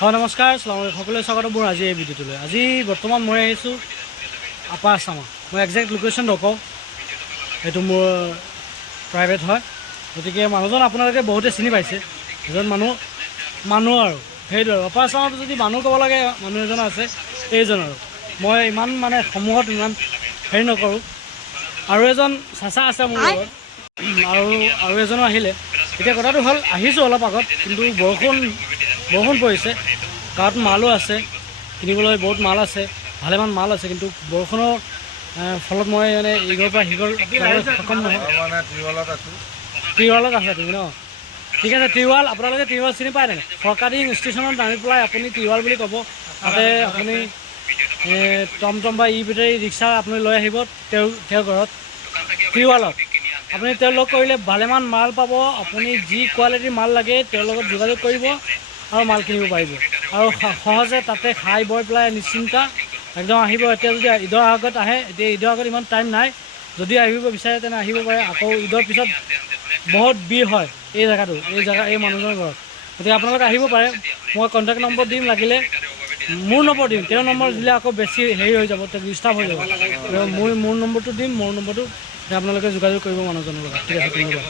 হয় নমস্কাৰ সকলোৱে স্বাগত মোৰ আজি এই ভিডিঅ'টোলৈ। আজি বৰ্তমান মই আহিছোঁ আপাৰ আছামত। মই একজেক্ট লোকেশ্যন নকওঁ, এইটো মোৰ প্ৰাইভেট হয়, গতিকে মানুহজন আপোনালোকে বহুতে চিনি পাইছে। এজন মানুহ আৰু সেইটো আৰু আপাৰ আছামত যদি মানুহ ক'ব লাগে মানুহ এজন আছে, এইজন আৰু মই ইমান সমূহত ইমান হেৰি নকৰোঁ। আৰু এজন চাচা আছে মোৰ লগত, আৰু এজনো আহিলে। এতিয়া কথাটো হ'ল আহিছোঁ অলপ আগত, কিন্তু বৰষুণ পৰিছে, গাঁৱত মালো আছে, কিনিবলৈ বহুত মাল আছে, ভালেমান মাল আছে, কিন্তু বৰষুণৰ ফলত মই ইঘৰৰ পৰা সিঘৰ সক্ষম নহয়। টিৱালত আছে তুমি ন? ঠিক আছে, টিৱাল আপোনালোকে টিৱাল চিনি পায় নাই? ফৰকাটি ষ্টেচনত নামি পেলাই আপুনি টিৱাল বুলি ক'ব, তাতে আপুনি টমটম বা ই বেটাৰী ৰিক্সা আপুনি লৈ আহিব তেওঁৰ ঘৰত টিৱালত। আপুনি তেওঁৰ লগ কৰিলে ভালেমান মাল পাব। আপুনি যি কোৱালিটিৰ মাল লাগে তেওঁৰ লগত যোগাযোগ কৰিব আৰু মাল কিনিব পাৰিব, আৰু সহজে তাতে খাই বৈ পেলাই নিশ্চিন্তা একদম আহিব। এতিয়া যদি ঈদৰ আগত আহে, এতিয়া ঈদৰ আগত ইমান টাইম নাই, যদি আহিব বিচাৰে তেনে আহিব পাৰে। আকৌ ঈদৰ পিছত বহুত ভিৰ হয় এই মানুহজনৰ ঘৰত, গতিকে আপোনালোকে আহিব পাৰে। মই কণ্টেক্ট নম্বৰ দিম, লাগিলে মোৰ নম্বৰ দিম, তেওঁৰ নম্বৰ দিলে আকৌ বেছি হেৰি হৈ যাব, ডিষ্টাৰ্ব হৈ যাব। মোৰ নম্বৰটো দিম, মোৰ নম্বৰটো আপোনালোকে যোগাযোগ কৰিব মানুহজনৰ লগত। ঠিক আছে, ধন্যবাদ।